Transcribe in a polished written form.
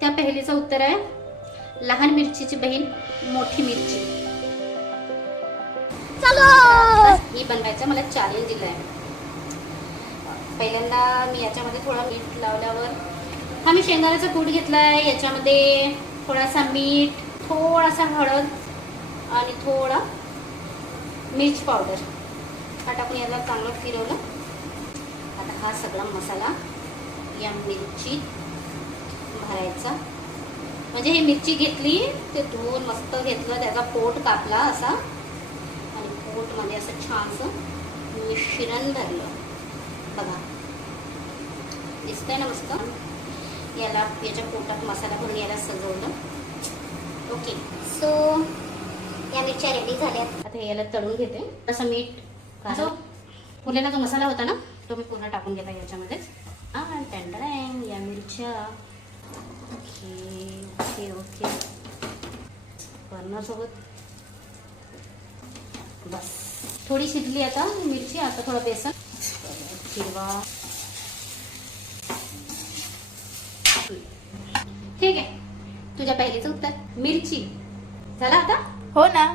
त्या पहिलीचं उत्तर आहे लहान मिरचीची बहीण मोठी मिरची. चलो ही बनवायचं मला चॅलेंज दिलं आहे. पहिल्यांदा मी याच्यामध्ये थोडा मीठ लावल्यावर हा मी शेंगदाण्याचा कूट घेतलाय. याच्यामध्ये थोडासा मीठ, थोडासा हळद आणि थोडा मिर्च पावडर हा टाकून याला चांगलं फिरवलं. आता हा सगळा मसाला या मिरचीत भरायचा. म्हणजे ही मिरची घेतली, ते धुवून मस्त घेतलं, त्याचा पोट कापला असा आणि पोटमध्ये असं छानसं मिश्रण भरलं. बघा दिसतंय ना मस्त. याला याच्या पोटात मसाला भरून याला सजवलं. ओके, सो या मिरच्या रेडी झाल्यात. आता याला तळून घेते. असं मीठ जो पुरलेला जो मसाला होता ना तो मी पूर्ण टाकून घेतला याच्यामध्येच. आणि टँडरँग या मिरच्या. ओके ओके ओके वरणासोबत बस थोडी शिजली आता मिरची. आता थोडं बेसन हिरवा. ठीक आहे, तुझ्या पहिलीचं उत्तर मिरची झालं आता. हो ना.